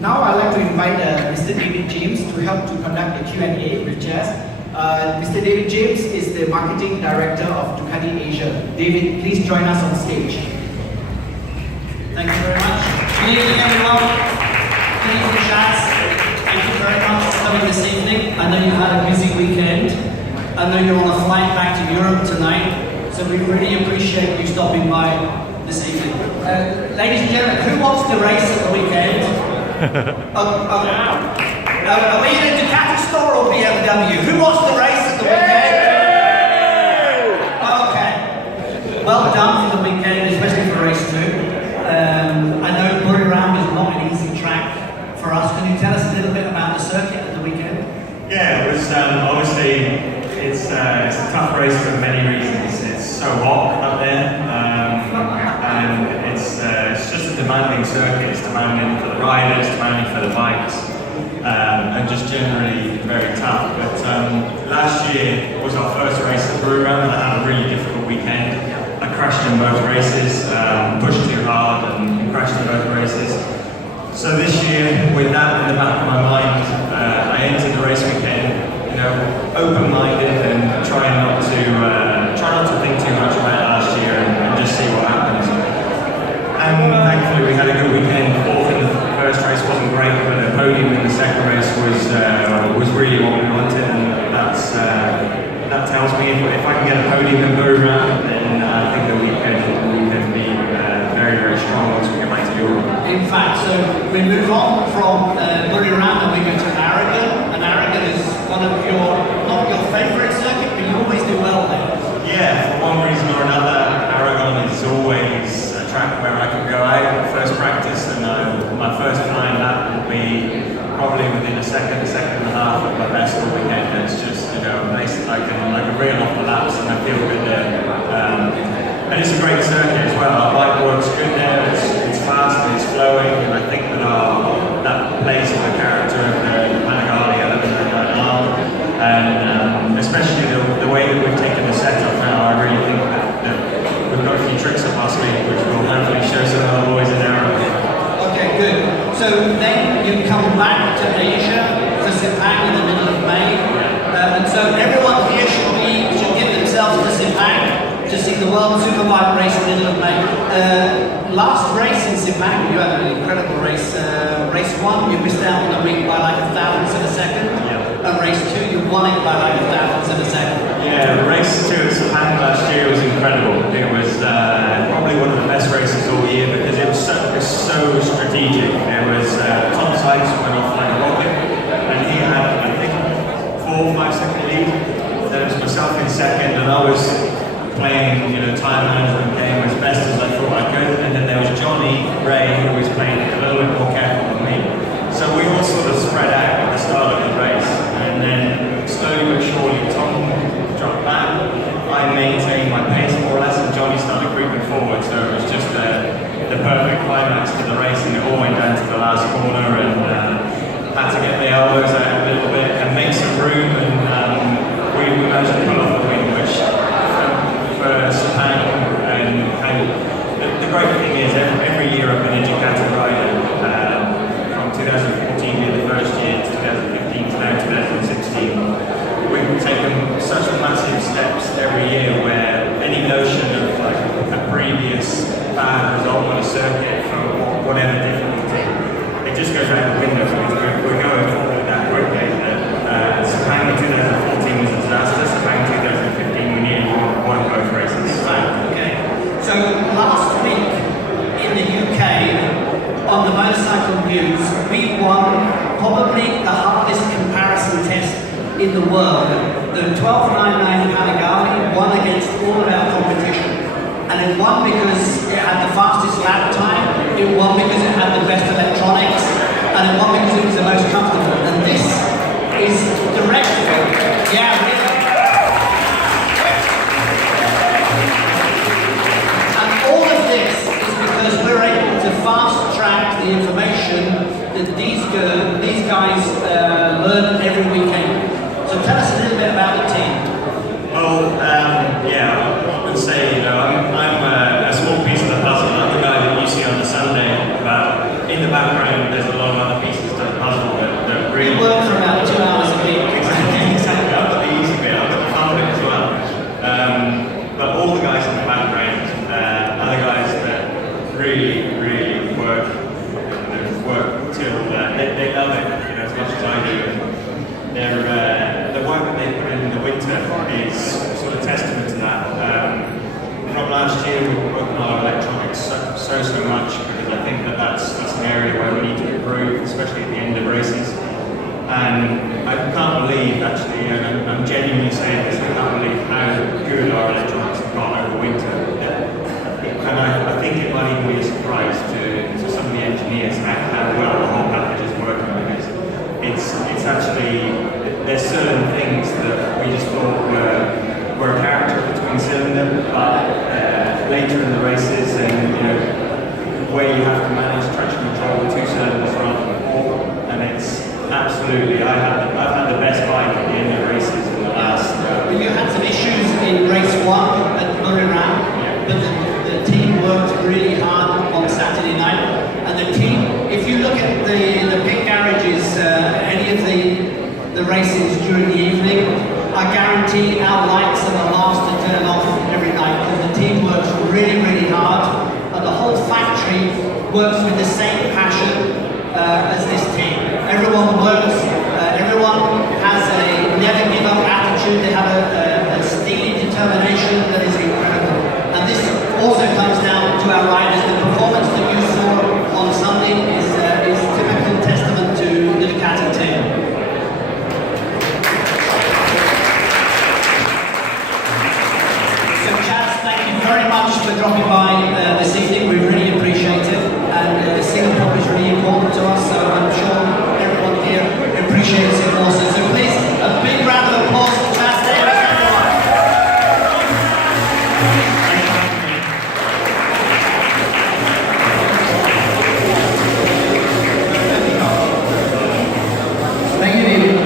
Now I'd like to invite Mr. David James to help to conduct the Q&A with Chaz. Mr. David James is the Marketing Director of Ducati Asia. David, please join us on stage. Thank you very much. Good evening, everyone. Good evening, Chaz. Thank you very much for coming this evening. I know you've had a busy weekend. I know you're on a flight back to Europe tonight, so we really appreciate you stopping by this evening. Ladies and gentlemen, who wants to race at the weekend? Are we in a Ducati store or BMW? Who wants to race at the weekend? Okay. Well done for the weekend, especially for race 2. I know Buriram is not an easy track for us. Can you tell us a little bit about the circuit at the weekend? Yeah, it was obviously it's a tough race for many reasons. It's so hot up there, and it's just a demanding circuit. It's demanding for the riders, demanding for the bikes, and just generally very tough. But last year was our first race at Buriram, and I had a really difficult weekend. I crashed in both races, pushed too hard and crashed in both races. So this year, with that in the back of my mind, I entered the race weekend, open-minded and try not to think too much about last year and just see what happens. And thankfully, we had a good weekend. Fourth in the first race wasn't great, but the podium in the second race was really what we wanted, and that tells me if I can get a podium in Buriram, then I think that we can be very, very strong once we get back to Europe. In fact, so we move on from Buriram and we go to Aragon, and Aragon is one of not your favourite circuit, but you always do well there. Yeah, for one reason or another, Aragon is always a track where I can go out first practice, and my first flying lap will be probably within a second and a half of my best all weekend. It's just, basically I can reel off the laps and I feel good there. And it's a great circuit as well. Our bike works good there, it's fast and it's flowing, and I think that plays in the character of the Panigale element right now. And especially the way that we've taken the setup now, I really think that we've got a few tricks up our sleeve which will hopefully show some of the boys in Aragon. Okay, good. So then you come back to Asia, to Sepang in the middle of May, and so everyone here should give themselves to Sepang to see the World Superbike race in the middle of May. Last race in Sepang, you had an incredible race. Race 1, you missed out on the week by like 1,000ths of a second. Yeah. And race 2, you won it by like 1,000ths of a second. Yeah, race 2 at Sepang last year was incredible. It was probably one of the best races all year because it was so strategic. There was Tom Sykes went off like a rocket, and he had, I think, 4 or 5 second lead. Then it was myself in second, and I was playing, time management game as best as I thought I could. And then there was Johnny Ray, who was playing a little bit more careful than me. So we all sort of spread out at the start of the race, and then slowly but surely Tom dropped back. I maintained my pace more or less, and Johnny started creeping forward. So it was just the perfect climax to the race, and it all went down to the last corner, and had to get the elbows out a little bit and make some room, and we managed to pull off the win, which for Sepang, and the great thing is every year I've been a Ducati rider, from 2014 being the first year to 2015 to now 2016. We've taken such massive steps every year where any notion of like a previous bad result on a circuit for whatever difficulty, it just goes out the window because we're going forward that quickly. Sepang in 2014 was a disaster. Sepang 2015 we nearly won both races. Okay. So last week in the UK on the motorcycle news, we won probably the hardest comparison test in the world. The 1299 Panigale won against all of our competition. And it won because it had the fastest lap time, it won because it had the best electronics, and it won because it was the most comfortable. And this is directed. Yeah, really. And all of this is because we're able to fast track the information that these guys learn every weekend. So tell us a little bit about the team. Well, I would say, I'm a small piece of the puzzle. I'm the guy that you see on the Sunday, but in the background, there's a lot of other pieces to the puzzle that really... We work for about 2 hours a week. Exactly. I've got the easy bit, I've got the fun bit as well. But all the guys in the background are the guys that really, really work till they love it, you know, as much as I do. The work that they put in the winter is sort of testament to that. From last year, we were working on our electronics so much, because I think that's an area where we need to improve, especially at the end of races. And I can't believe, actually, and I'm genuinely saying this, I can't believe how good our electronics have got over winter. And I think it might even be a surprise to some of the engineers how well the whole package is working, because it's actually, there's certain things that we just thought were a character between cylinder, but later in the races, and you know, where you have to manage traction control with 2 cylinders rather than 4, and it's absolutely, I've had the best bike at the end of races in the last. You had some issues in race 1 at Buriram, but the team worked really hard on Saturday night, and the team, if you look at the pit garages, any of the races during the evening, I guarantee our lights are the last to turn off every night, because the team works really, really hard, and the whole factory works with the same passion as this team. Everyone works, everyone has a never give up attitude, they have a steely determination that is incredible. And this also comes down to our riders. The performance that you saw on Sunday is typical testament to the Ducati team. So Chaz, thank you very much for dropping by this evening. We